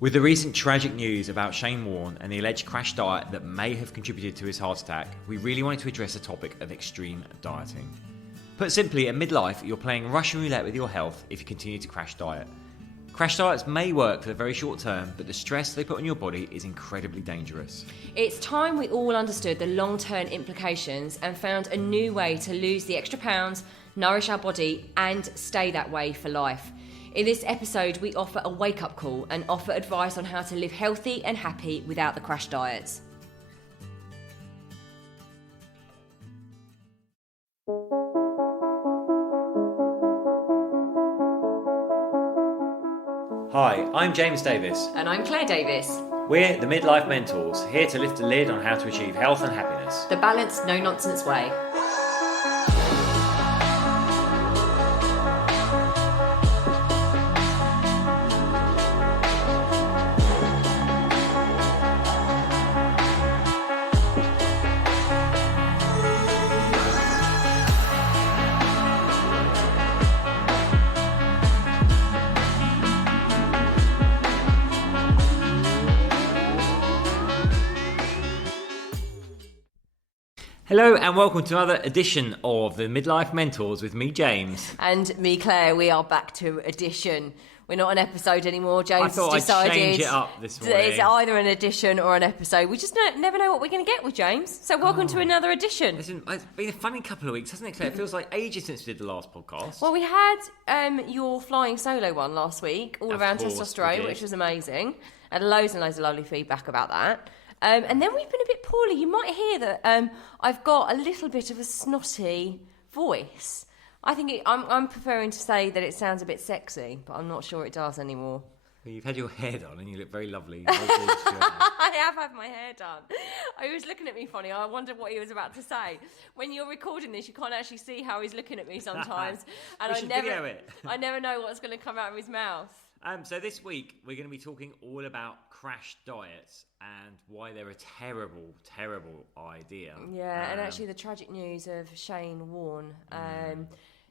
With the recent tragic news about Shane Warne and the alleged crash diet that may have contributed to his heart attack, we really wanted to address the topic of extreme dieting. Put simply, at midlife, you're playing Russian roulette with your health if you continue to crash diet. Crash diets may work for the very short term, but the stress they put on your body is incredibly dangerous. It's time we all understood the long-term implications and found a new way to lose the extra pounds, nourish our body, and stay that way for life. In this episode, we offer a wake-up call and offer advice on how to live healthy and happy without the crash diets. Hi, I'm James Davis. And I'm Claire Davis. We're the Midlife Mentors, here to lift the lid on how to achieve health and happiness. The balanced, no-nonsense way. Hello and welcome to another edition of the Midlife Mentors with me, James. And me, Claire. We are back to edition. We're not an episode anymore. James I thought decided I'd change it up this morning. It's either an edition or an episode. We just never know what we're going to get with James. So welcome to another edition. Listen, it's been a funny couple of weeks, hasn't it, Claire? It feels like ages since we did the last podcast. Well, we had your flying solo one last week, all around course we testosterone, did. which was amazing. And loads of lovely feedback about that. And then we've been a bit poorly. You might hear that I've got a little bit of a snotty voice. I think I'm preferring to say that it sounds a bit sexy, but I'm not sure it does anymore. Well, you've had your hair done and you look very lovely. I have had my hair done. He was looking at me funny. I wondered what he was about to say. When you're recording this, you can't actually see how he's looking at me sometimes. And video it. I never know what's going to come out of his mouth. So this week we're going to be talking all about crash diets and why they're a terrible, terrible idea. Yeah, and actually the tragic news of Shane Warne.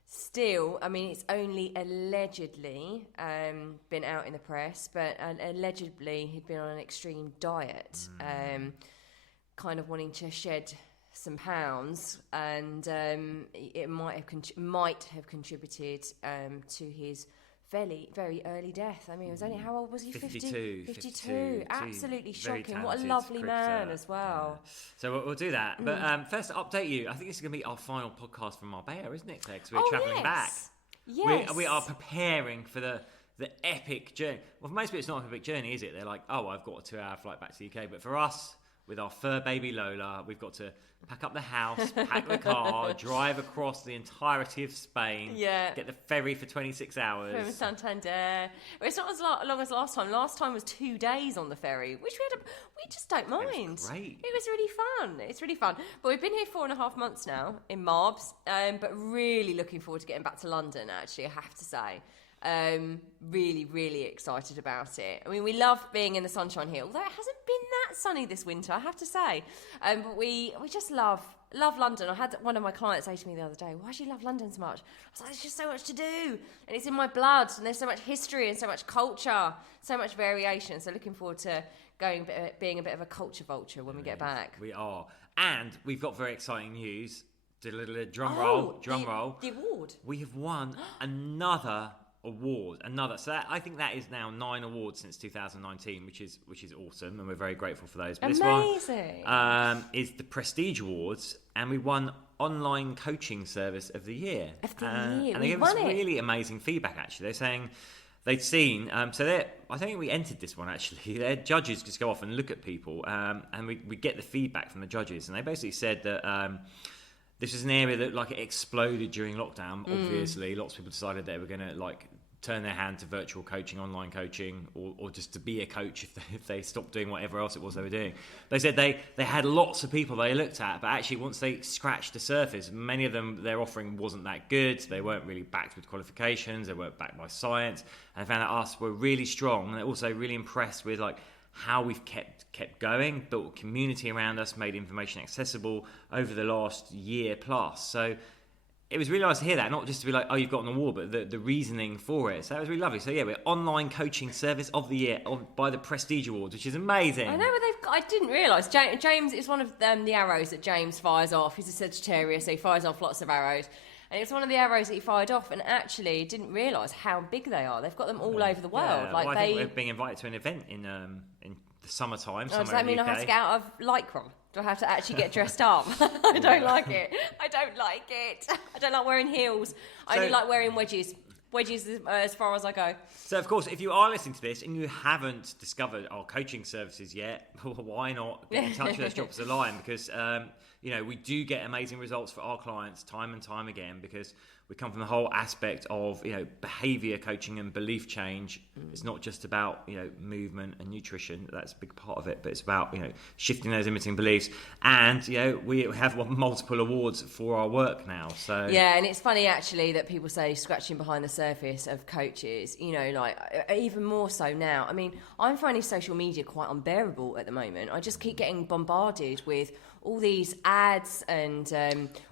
Still, I mean, it's only allegedly been out in the press, but allegedly he'd been on an extreme diet, kind of wanting to shed some pounds, and it might have contributed to his very, very early death. I mean, it was only, how old was he? 52. 52. Absolutely shocking. What a lovely man as well. Yeah. So we'll do that. But first, to update you, I think this is going to be our final podcast from Marbella, isn't it, Claire? Because we're travelling back. Yes. We are preparing for the epic journey. Well, for most people, it's not an epic journey, is it? They're like, oh, I've got a 2-hour flight back to the UK. But for us, with our fur baby Lola, we've got to pack up the house, pack the car, drive across the entirety of Spain, get the ferry for 26 hours. From Santander. Well, it's not as long as last time. Last time was 2 days on the ferry, which we just don't mind. It was great. It was really fun. It's really fun. But we've been here 4.5 months now in Marbs, but really looking forward to getting back to London, actually, I have to say. Really, really excited about it. I mean, we love being in the sunshine here, although it hasn't been that sunny this winter, I have to say. But we just love London. I had one of my clients say to me the other day, why do you love London so much? I was like, there's just so much to do, and it's in my blood, and there's so much history and so much culture, so much variation. So looking forward to being a bit of a culture vulture when we get back. We are. And we've got very exciting news. Drum roll. The award. We have won another award. So I think that is now 9 awards since 2019, which is awesome, and we're very grateful for those. But amazing. This one is the Prestige Awards, and we won Online Coaching Service of the Year. And they gave us really amazing feedback. Actually, they're saying they'd seen. I think we entered this one actually. Their judges just go off and look at people, and we get the feedback from the judges, and they basically said that. This is an area that it exploded during lockdown. Obviously, lots of people decided they were going to turn their hand to virtual coaching, online coaching, or just to be a coach if they stopped doing whatever else it was they were doing. They said they had lots of people they looked at, but actually once they scratched the surface, many of them, their offering wasn't that good. They weren't really backed with qualifications. They weren't backed by science. And they found that us were really strong. And they're also really impressed with how we've kept going, built a community around us, made information accessible over the last year plus. So it was really nice to hear that, not just to be like, oh, you've got an award, but the reasoning for it. So that was really lovely. So yeah, we're online coaching service of the year by the Prestige Awards, which is amazing. I know, but I didn't realise. James is one of the arrows that James fires off. He's a Sagittarius, so he fires off lots of arrows. And it's one of the arrows that he fired off, and actually didn't realise how big they are. They've got them all over the world. Yeah. I think we're being invited to an event in the summertime. Does that mean I have to get out of Lycra? Do I have to actually get dressed up? I don't like it. I don't like wearing heels. I only like wearing wedges. Wedges as far as I go. So, of course, if you are listening to this and you haven't discovered our coaching services yet, why not get in touch with us, drop us a line? Because, we do get amazing results for our clients time and time again, because we come from the whole aspect of, behaviour coaching and belief change. It's not just about, movement and nutrition. That's a big part of it. But it's about, shifting those limiting beliefs. And, we have won multiple awards for our work now. So yeah, and it's funny, actually, that people say scratching behind the surface of coaches, even more so now. I mean, I'm finding social media quite unbearable at the moment. I just keep getting bombarded with all these ads and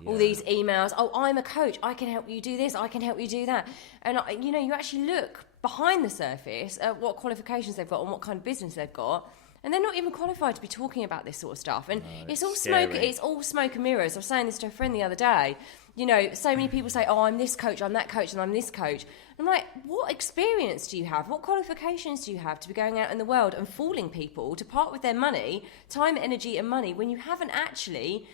all these emails. Oh, I'm a coach. I can help you do this. I can help you do that. And, you actually look behind the surface at what qualifications they've got and what kind of business they've got. And they're not even qualified to be talking about this sort of stuff. And it's all smoke. It's all smoke and mirrors. I was saying this to a friend the other day. So many people say, oh, I'm this coach, I'm that coach, and I'm this coach. I'm like, what experience do you have? What qualifications do you have to be going out in the world and fooling people to part with their money, time, energy, and money when you haven't actually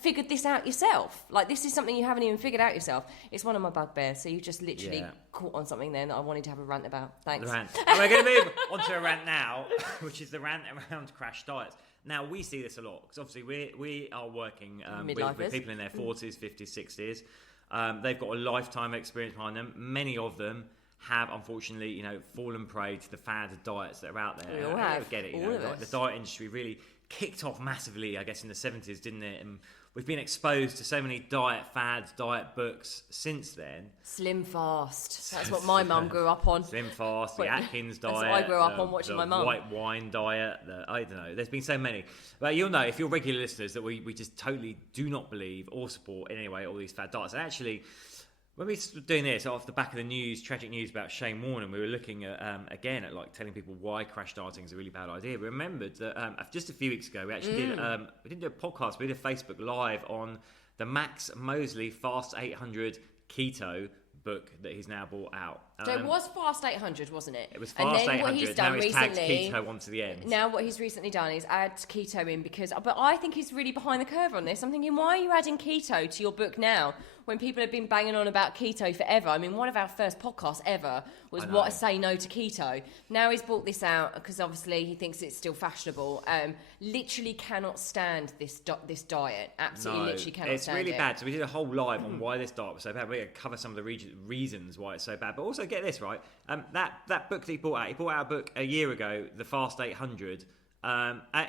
figured this out yourself? Like, this is something you haven't even figured out yourself. It's one of my bugbears. So you just literally caught on something then that I wanted to have a rant about. Thanks. The rant. And we're going to move on to a rant now, which is the rant around crash diets. Now, we see this a lot, because obviously we are working with people in their 40s, 50s, 60s. They've got a lifetime experience behind them. Many of them have, unfortunately, fallen prey to the fad of diets that are out there. We all have. I get it. The diet industry really kicked off massively, I guess, in the 70s, didn't it? And we've been exposed to so many diet fads, diet books since then. Slim Fast. That's what my mum grew up on. Slim Fast, the Atkins diet. That's what I grew up on watching my mum. The white wine diet. I don't know. There's been so many. But you'll know, if you're regular listeners, that we just totally do not believe or support in any way all these fad diets. And actually, when we were doing this off the back of the news, tragic news about Shane Warne, and we were looking at, again, at like telling people why crash dieting is a really bad idea, we remembered that just a few weeks ago, we actually didn't do a podcast, we did a Facebook Live on the Max Mosley Fast 800 Keto book that he's now brought out. So it was Fast 800, wasn't it? It was Fast 800, what he's done now he's tagged keto onto the end. Now what he's recently done is add keto in, but I think he's really behind the curve on this. I'm thinking, why are you adding keto to your book now when people have been banging on about keto forever? I mean, one of our first podcasts ever was what I say no to keto. Now he's brought this out because obviously he thinks it's still fashionable. Literally cannot stand this diet. Absolutely, literally cannot stand it. It's really bad. So we did a whole live on why this diet was so bad. We're going to cover some of the reasons why it's so bad. But also get this, right? That book that he brought out a book a year ago, the Fast 800.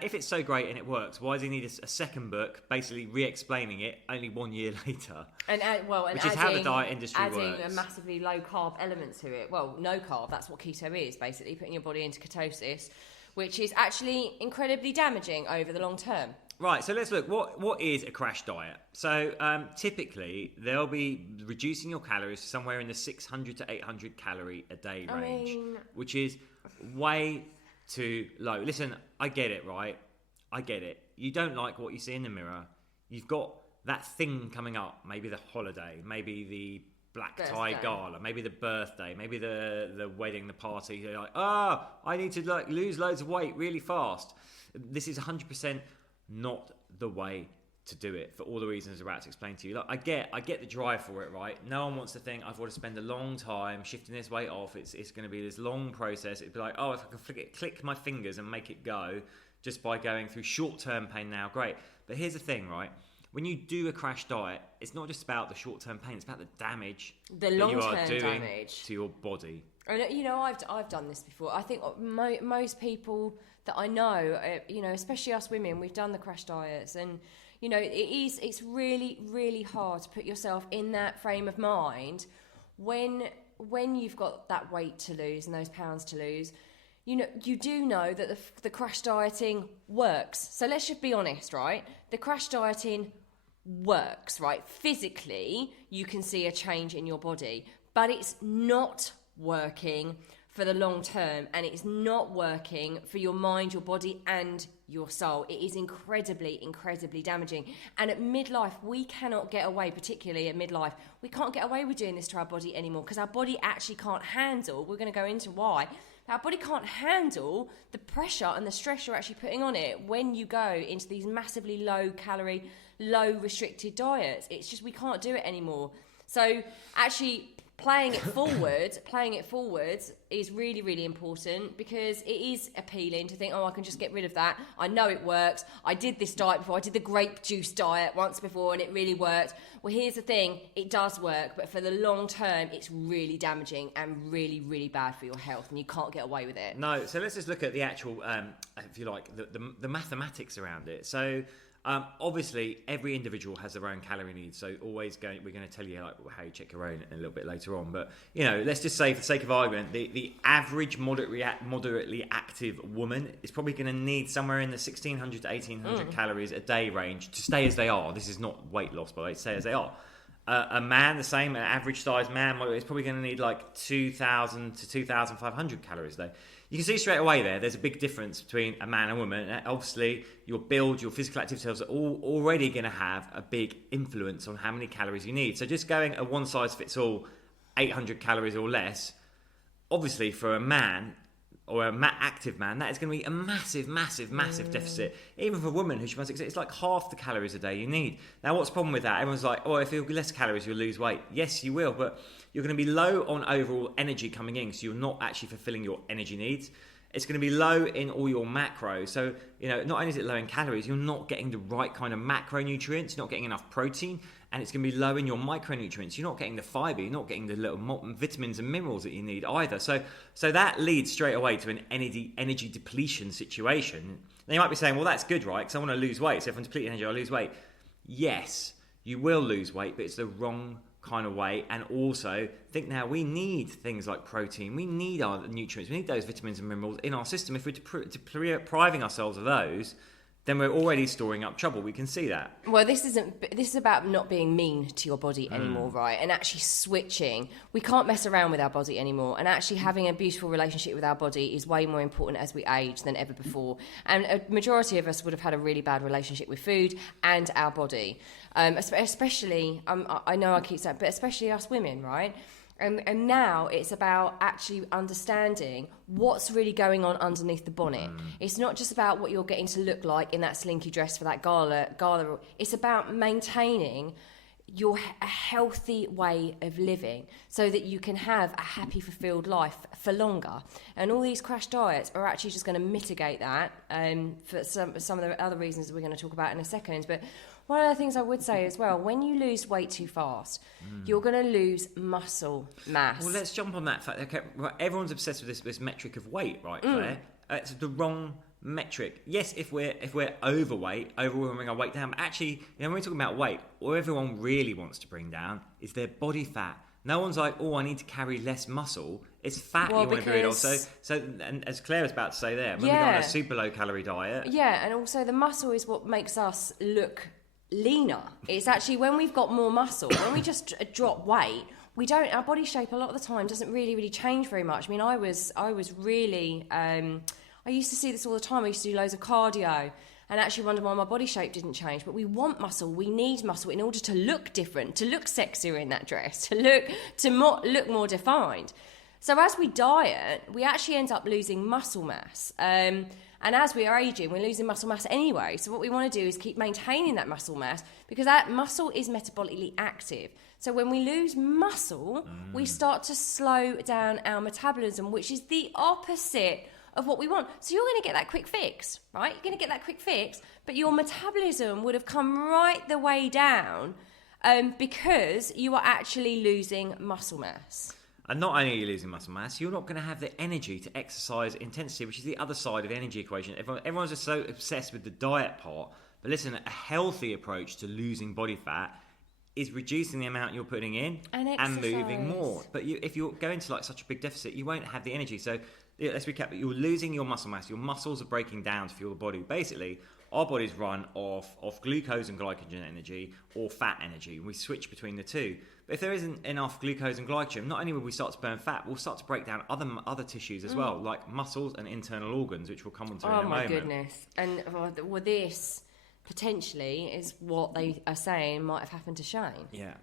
If it's so great and it works, why does he need a second book basically re-explaining it only 1 year later? Which is how the diet industry works. Adding a massively low carb element to it. Well, no carb, that's what keto is, basically, putting your body into ketosis, which is actually incredibly damaging over the long term. Right, so let's look. What is a crash diet? So typically, they'll be reducing your calories somewhere in the 600 to 800 calorie a day range, which is way too low. Listen, I get it, right? I get it. You don't like what you see in the mirror. You've got that thing coming up, maybe the holiday, maybe the black tie gala, maybe the birthday, maybe the wedding, the party. You're like, I need to lose loads of weight really fast. This is 100% not the way to do it for all the reasons I'm about to explain to you. Like, I get the drive for it, right? No one wants to think I've got to spend a long time shifting this weight off. It's going to be this long process. It'd be like, if I can click my fingers and make it go just by going through short-term pain now, great. But here's the thing, right? When you do a crash diet, it's not just about the short-term pain. It's about the damage that you are doing to your body. And I've done this before. I think most people that I know, especially us women, we've done the crash diets, and it's really, really hard to put yourself in that frame of mind when you've got that weight to lose and those pounds to lose. You do know that the crash dieting works. So let's just be honest, right? The crash dieting works, right? Physically, you can see a change in your body, but it's not working for the long term, and it's not working for your mind, your body, and your soul. It is incredibly, incredibly damaging. And at midlife, we cannot get away, particularly at midlife, we can't get away with doing this to our body anymore, because our body actually can't handle, we're going to go into why, our body can't handle the pressure and the stress you're actually putting on it when you go into these massively low calorie, low restricted diets. It's just, we can't do it anymore. So actually playing it forward is really, really important, because it is appealing to think, oh, I can just get rid of that. I know it works. I did this diet before. I did the grape juice diet once before and it really worked. Well, here's the thing. It does work, but for the long term, it's really damaging and really, really bad for your health, and you can't get away with it. No, so let's just look at the actual, if you like, the mathematics around it. So obviously, every individual has their own calorie needs. So we're going to tell you how you check your own a little bit later on. But let's just say, for the sake of argument, the average moderately active woman is probably going to need somewhere in the 1,600 to 1,800 calories a day range to stay as they are. This is not weight loss, by the way. Stay as they are. A man, the same, an average sized man, is probably going to need like 2,000 to 2,500 calories a day. You can see straight away there's a big difference between a man and a woman. And obviously, your build, your physical activity levels are all already going to have a big influence on how many calories you need. So just going a one-size-fits-all 800 calories or less, obviously for a man or active man, that is going to be a massive, massive, massive deficit. Even for a woman who she must exist, it's like half the calories a day you need. Now, what's the problem with that? Everyone's like, oh, if you have less calories, you'll lose weight. Yes, you will, but you're going to be low on overall energy coming in, so you're not actually fulfilling your energy needs. It's going to be low in all your macros. So, not only is it low in calories, you're not getting the right kind of macronutrients, you're not getting enough protein, and it's going to be low in your micronutrients. You're not getting the fibre, you're not getting the little vitamins and minerals that you need either. So that leads straight away to an energy depletion situation. Now you might be saying, well, that's good, right? Because I want to lose weight. So if I'm depleting energy, I'll lose weight. Yes, you will lose weight, but it's the wrong kind of way. And also think now we need things like protein, we need our nutrients, we need those vitamins and minerals in our system. If we're depriving ourselves of those, then we're already storing up trouble. We can see that. Well, this is about not being mean to your body anymore, right? And actually switching. We can't mess around with our body anymore. And actually having a beautiful relationship with our body is way more important as we age than ever before. And a majority of us would have had a really bad relationship with food and our body. Especially, I know I keep saying, but especially us women, right? And now it's about actually understanding what's really going on underneath the bonnet. It's not just about what you're getting to look like in that slinky dress for that gala. It's about maintaining a healthy way of living so that you can have a happy, fulfilled life for longer. And all these crash diets are actually just going to mitigate that for some of the other reasons that we're going to talk about in a second. But one of the things I would say as well, when you lose weight too fast, you're going to lose muscle mass. Well, let's jump on that fact. Okay, everyone's obsessed with this metric of weight, right, Claire? It's the wrong metric. Yes, if we're overweight, overwhelming our weight down, but actually, when we're talking about weight, all everyone really wants to bring down is their body fat. No one's like, oh, I need to carry less muscle. It's fat you want to be rid of. So, and as Claire was about to say there, when we go on a super low calorie diet. Yeah, and also the muscle is what makes us look leaner. It's actually when we've got more muscle, when we just drop weight, our body shape a lot of the time doesn't really change very much. I mean, I was really, I used to see this all the time. I used to do loads of cardio and actually wonder why my body shape didn't change. But we want muscle. We need muscle in order to look different, to look sexier in that dress, to look more defined. So as we diet, we actually end up losing muscle mass. And as we are aging, we're losing muscle mass anyway. So what we want to do is keep maintaining that muscle mass, because that muscle is metabolically active. So when we lose muscle, we start to slow down our metabolism, which is the opposite of what we want. So you're going to get that quick fix, right? You're going to get that quick fix, but your metabolism would have come right the way down because you are actually losing muscle mass. And not only are you losing muscle mass, you're not going to have the energy to exercise intensity, which is the other side of the energy equation. Everyone's just so obsessed with the diet part. But listen, a healthy approach to losing body fat is reducing the amount you're putting in and moving more. But if you're going to such a big deficit, you won't have the energy. So let's recap. You're losing your muscle mass. Your muscles are breaking down to fuel the body. Basically, our bodies run off glucose and glycogen energy or fat energy. We switch between the two. But if there isn't enough glucose and glycogen, not only will we start to burn fat, we'll start to break down other tissues as well, like muscles and internal organs, which we'll come on to in a moment. Oh my goodness. And well, this potentially is what they are saying might have happened to Shane. Yeah.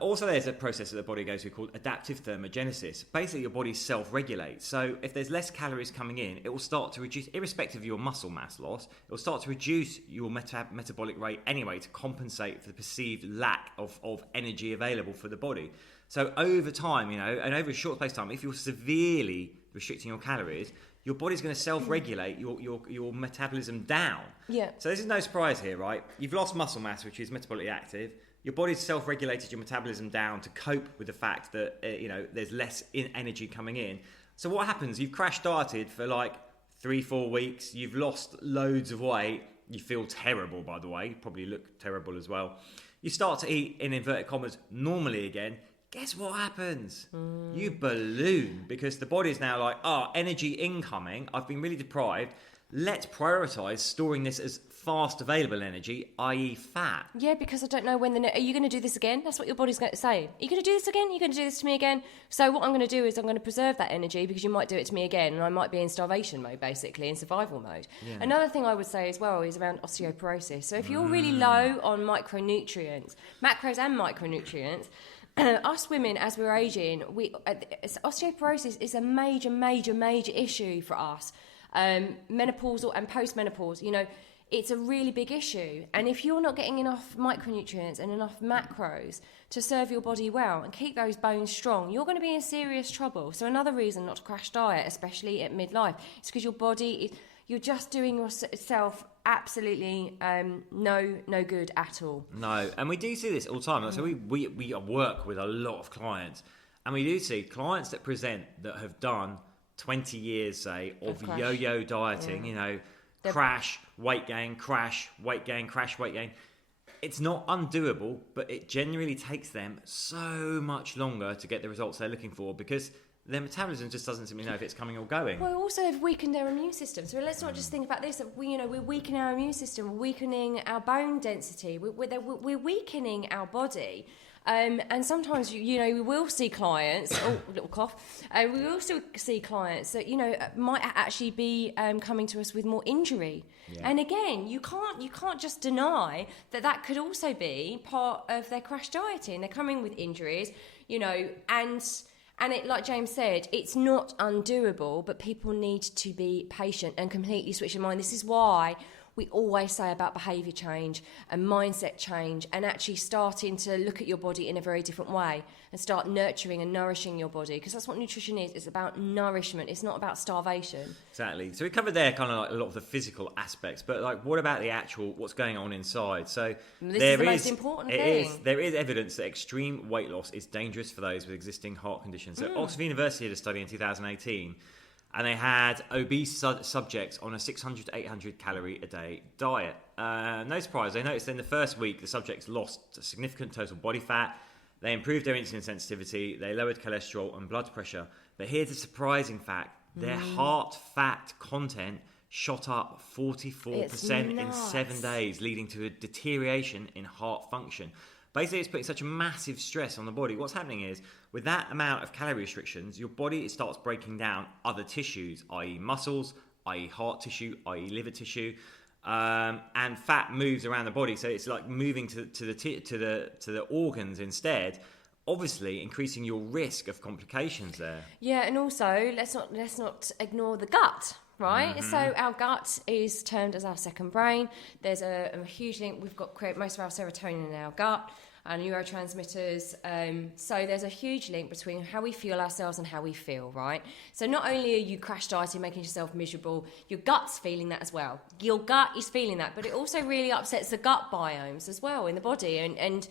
Also, there's a process that the body goes through called adaptive thermogenesis. Basically, your body self-regulates. So if there's less calories coming in, it will start to reduce, irrespective of your muscle mass loss, it will start to reduce your metabolic rate anyway to compensate for the perceived lack of energy available for the body. So over time, and over a short space of time, if you're severely restricting your calories, your body's going to self-regulate your metabolism down. Yeah. So this is no surprise here, right? You've lost muscle mass, which is metabolically active. Your body's self-regulated your metabolism down to cope with the fact that there's less energy coming in. So what happens? You've crash dieted for like 3-4 weeks. You've lost loads of weight. You feel terrible, by the way. You probably look terrible as well. You start to eat, in inverted commas, normally again. Guess what happens? You balloon, because the body's now like, energy incoming. I've been really deprived. Let's prioritise storing this as fast available energy, i.e. fat. Yeah, because I don't know when are you going to do this again? That's what your body's going to say. Are you going to do this again? Are you going to do this to me again? So what I'm going to do is I'm going to preserve that energy because you might do it to me again and I might be in starvation mode, basically, in survival mode. Yeah. Another thing I would say as well is around osteoporosis. So if you're really low on micronutrients, macros and micronutrients, us women, as we're aging, osteoporosis is a major issue for us. Menopausal and post-menopause, it's a really big issue. And if you're not getting enough micronutrients and enough macros to serve your body well and keep those bones strong, you're going to be in serious trouble. So another reason not to crash diet, especially at midlife, is because your body, you're just doing yourself absolutely no good at all. No, and we do see this all the time. So we work with a lot of clients, and we do see clients that present that have done 20 years, say, of yo-yo dieting, crash, weight gain, crash, weight gain, crash, weight gain. It's not undoable, but it generally takes them so much longer to get the results they're looking for because their metabolism just doesn't seem to know if it's coming or going. Well, also they've weakened their immune system. So let's not just think about this. We're weakening our immune system, we're weakening our bone density, we're weakening our body. And sometimes, we will see clients, little cough, we will also see clients that, might actually be coming to us with more injury. Yeah. And again, you can't just deny that could also be part of their crash dieting. They're coming with injuries, and it, like James said, it's not undoable, but people need to be patient and completely switch their mind. This is why we always say about behaviour change and mindset change and actually starting to look at your body in a very different way and start nurturing and nourishing your body, because that's what nutrition is. It's about nourishment. It's not about starvation. Exactly. So we covered there kind of like a lot of the physical aspects, but like what about the actual, what's going on inside? So this is the most important thing. There is evidence that extreme weight loss is dangerous for those with existing heart conditions. So Oxford University did a study in 2018, and they had obese subjects on a 600 to 800 calorie a day diet. No surprise, they noticed in the first week the subjects lost significant total body fat, they improved their insulin sensitivity, they lowered cholesterol and blood pressure. But here's the surprising fact, their heart fat content shot up 44% in 7 days, leading to a deterioration in heart function. Basically, it's putting such a massive stress on the body. What's happening is, with that amount of calorie restrictions, your body starts breaking down other tissues, i.e. muscles, i.e. heart tissue, i.e. liver tissue, and fat moves around the body. So it's like moving to the organs instead, obviously increasing your risk of complications there. Yeah, and also let's not ignore the gut. Right, mm-hmm. So our gut is termed as our second brain. There's a huge link. We've got most of our serotonin in our gut, our neurotransmitters. So there's a huge link between how we feel ourselves and how we feel, right? So not only are you crash dieting, making yourself miserable, your gut's feeling that as well. Your gut is feeling that, but it also really upsets the gut biomes as well in the body. And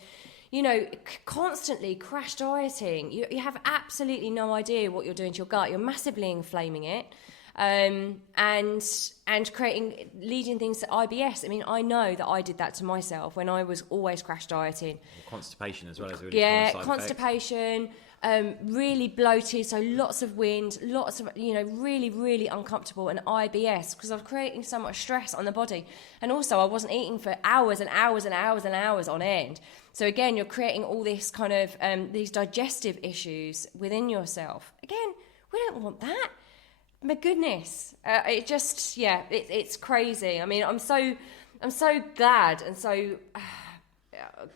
constantly crash dieting, you have absolutely no idea what you're doing to your gut. You're massively inflaming it. And leading things to IBS. I mean, I know that I did that to myself when I was always crash dieting. Constipation as well as really common side constipation. really bloated, so lots of wind, lots of, really, really uncomfortable, and IBS, because I was creating so much stress on the body. And also I wasn't eating for hours and hours and hours and hours on end. So again, you're creating all this kind of, these digestive issues within yourself. Again, we don't want that. My goodness. It's crazy. I mean, I'm so glad and so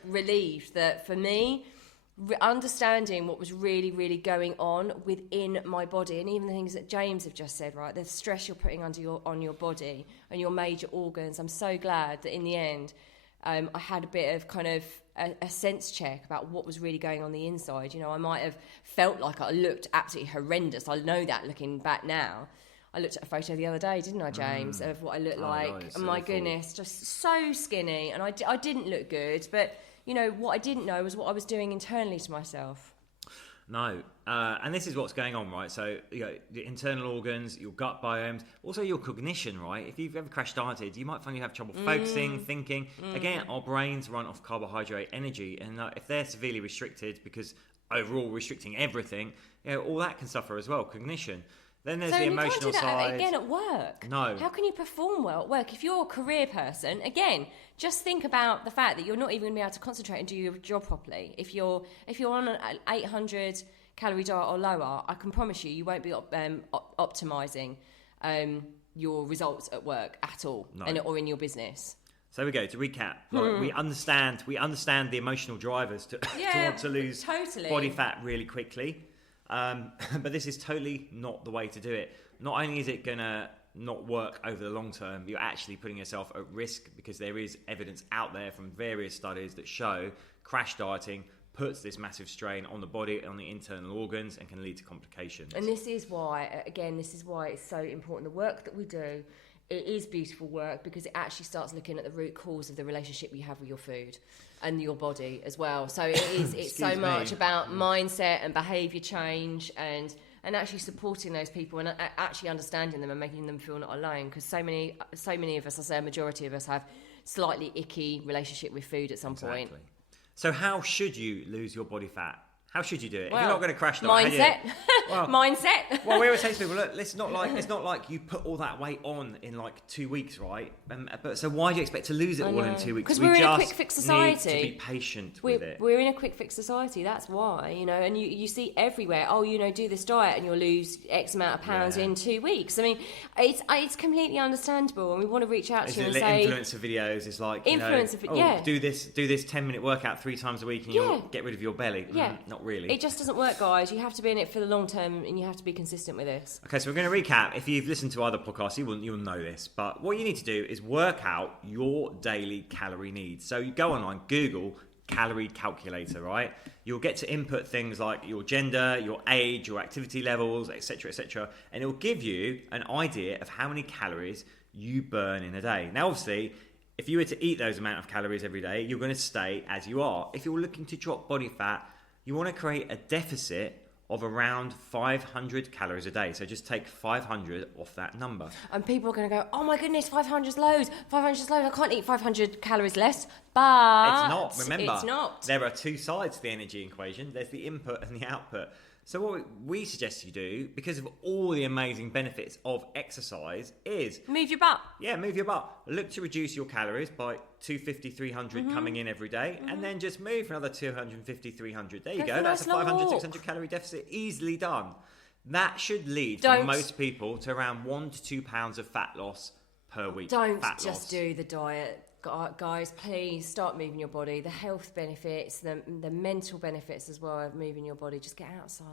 relieved that for me, understanding what was really, really going on within my body, and even the things that James have just said, right? The stress you're putting on your body and your major organs. I'm so glad that in the end, I had a bit of kind of a sense check about what was really going on the inside. I might have felt like I looked absolutely horrendous. I know that looking back now. I looked at a photo the other day, didn't I, James, of what I looked like. No, my goodness, just so skinny. And I didn't look good, but, what I didn't know was what I was doing internally to myself. No, and this is what's going on, right? So, the internal organs, your gut biomes, also your cognition, right? If you've ever crash dieted, you might find you have trouble focusing, thinking. Again, our brains run off carbohydrate energy, and if they're severely restricted, because overall restricting everything, all that can suffer as well, cognition. Then there's the emotional side. So you can't do that again at work. No. How can you perform well at work? If you're a career person, again, just think about the fact that you're not even going to be able to concentrate and do your job properly. If you're on an 800 calorie diet or lower, I can promise you won't be optimizing your results at work at all, or in your business. So we go to recap. We understand the emotional drivers to want to lose body fat really quickly. But this is totally not the way to do it. Not only is it going to not work over the long term, you're actually putting yourself at risk, because there is evidence out there from various studies that show crash dieting puts this massive strain on the body, on the internal organs, and can lead to complications. And this is why it's so important, the work that we do. It is beautiful work, because it actually starts looking at the root cause of the relationship you have with your food and your body as well. So it's so much about mindset and behaviour change, and actually supporting those people and actually understanding them and making them feel not alone. Because so many of us, I say a majority of us, have slightly icky relationship with food at some point. So how should you lose your body fat? How should you do it? If you're not going to crash mindset. Mindset. Well, we always say to people, look, it's not like you put all that weight on in like 2 weeks, right? But so why do you expect to lose it all in 2 weeks? Because we're in a quick fix society. Need to be patient with it. We're in a quick fix society. That's why, and you see everywhere. Oh, do this diet and you'll lose X amount of pounds in 2 weeks. I mean, it's completely understandable, and we want to reach out to you and say influencer videos. It's like do this 10-minute workout 3 times a week and you'll get rid of your belly. Yeah. Not really. It just doesn't work, guys. You have to be in it for the long term, and you have to be consistent with this. Okay, so we're going to recap. If you've listened to other podcasts, you'll know this. But what you need to do is work out your daily calorie needs. So you go online, Google calorie calculator, right? You'll get to input things like your gender, your age, your activity levels, etc., and it will give you an idea of how many calories you burn in a day. Now, obviously, if you were to eat those amount of calories every day, you're going to stay as you are. If you're looking to drop body fat, you want to create a deficit of around 500 calories a day. So just take 500 off that number. And people are going to go, oh my goodness, 500's loads. 500's loads. I can't eat 500 calories less. But it's not. Remember, it's not. There are two sides to the energy equation. There's the input and the output. So what we suggest you do, because of all the amazing benefits of exercise, is... move your butt. Yeah, move your butt. Look to reduce your calories by 250, 300 coming in every day, and then just move for another 250, 300. There you go. That's a 500, 600 calorie deficit. Easily done. That should lead for most people to around 1 to 2 pounds of fat loss per week. Don't just do the diet. Guys, please start moving your body. The health benefits, the mental benefits as well of moving your body. Just get outside.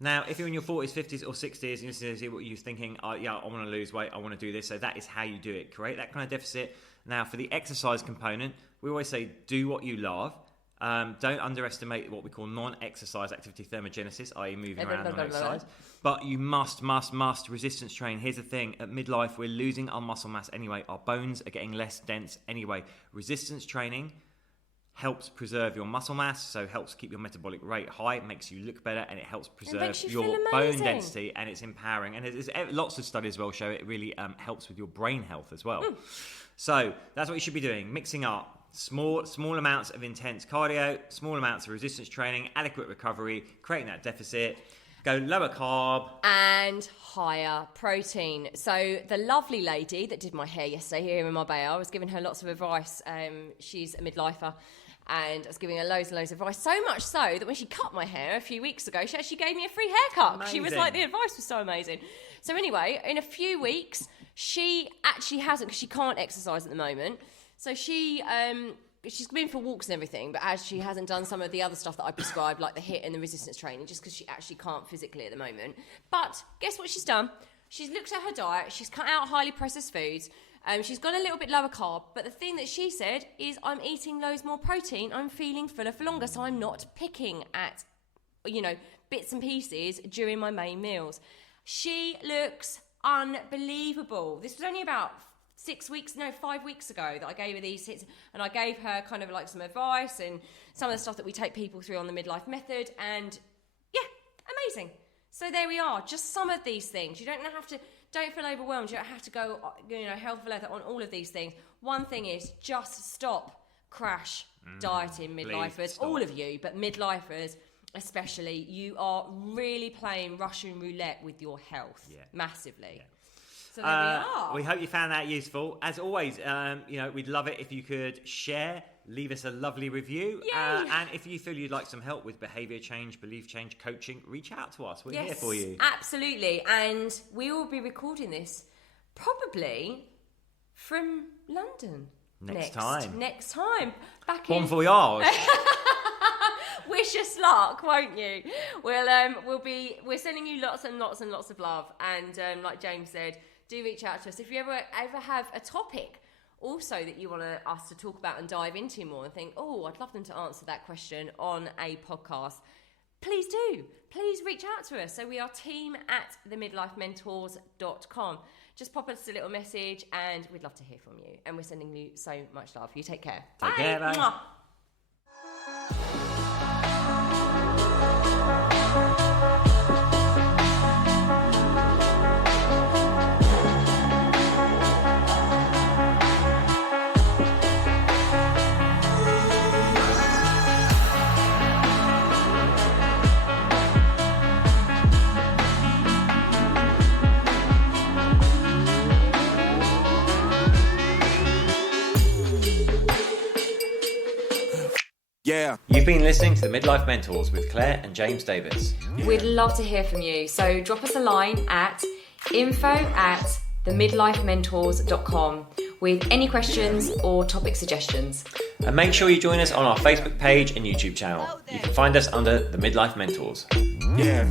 Now, if you're in your 40s, 50s or 60s and you see what you're thinking, I want to lose weight, I want to do this. So that is how you do it. Create that kind of deficit. Now, for the exercise component, we always say do what you love. Don't underestimate what we call non-exercise activity thermogenesis, i.e. moving around non-exercise. But you must resistance train. Here's the thing. At midlife, we're losing our muscle mass anyway. Our bones are getting less dense anyway. Resistance training helps preserve your muscle mass, so helps keep your metabolic rate high, makes you look better, and it helps preserve your bone density, and it's empowering. And there's lots of studies will show it really helps with your brain health as well. So that's what you should be doing, mixing up Small amounts of intense cardio, small amounts of resistance training, adequate recovery, creating that deficit. Go lower carb. And higher protein. So the lovely lady that did my hair yesterday here in Marbella, I was giving her lots of advice. She's a midlifer. And I was giving her loads and loads of advice. So much so that when she cut my hair a few weeks ago, she actually gave me a free haircut. Amazing. She was like, the advice was so amazing. So anyway, in a few weeks, she actually hasn't, because she can't exercise at the moment. So she's been for walks and everything, but as she hasn't done some of the other stuff that I prescribed, like the HIIT and the resistance training, just because she actually can't physically at the moment. But guess what she's done? She's looked at her diet. She's cut out highly processed foods. She's gone a little bit lower carb, but the thing that she said is, I'm eating loads more protein, I'm feeling fuller for longer, so I'm not picking at, bits and pieces during my main meals. She looks unbelievable. This was only about 5 weeks ago that I gave her these hits, and I gave her kind of like some advice and some of the stuff that we take people through on the Midlife Method, and yeah, amazing. So there we are, just some of these things. You don't feel overwhelmed. You don't have to go, hell for leather on all of these things. One thing is, just stop crash dieting, midlifers. All of you, but midlifers especially. You are really playing Russian roulette with your health, massively. Yeah. So there we are. We hope you found that useful. As always, we'd love it if you could share, leave us a lovely review. And if you feel you'd like some help with behaviour change, belief change, coaching, reach out to us. We're here for you. Absolutely. And we will be recording this probably from London. Next time. Bon voyage. Wish us luck, won't you? We're sending you lots and lots and lots of love. And like James said, do reach out to us if you ever have a topic also that you want us to talk about and dive into more, and think, I'd love them to answer that question on a podcast. Please do. Please reach out to us. So we are team@themidlifementors.com. Just pop us a little message and we'd love to hear from you. And we're sending you so much love. You take care. Take care, bye. Mwah. Yeah. You've been listening to the Midlife Mentors with Claire and James Davis. We'd love to hear from you. So drop us a line at info@themidlifementors.com with any questions or topic suggestions. And make sure you join us on our Facebook page and YouTube channel. You can find us under The Midlife Mentors. Yeah.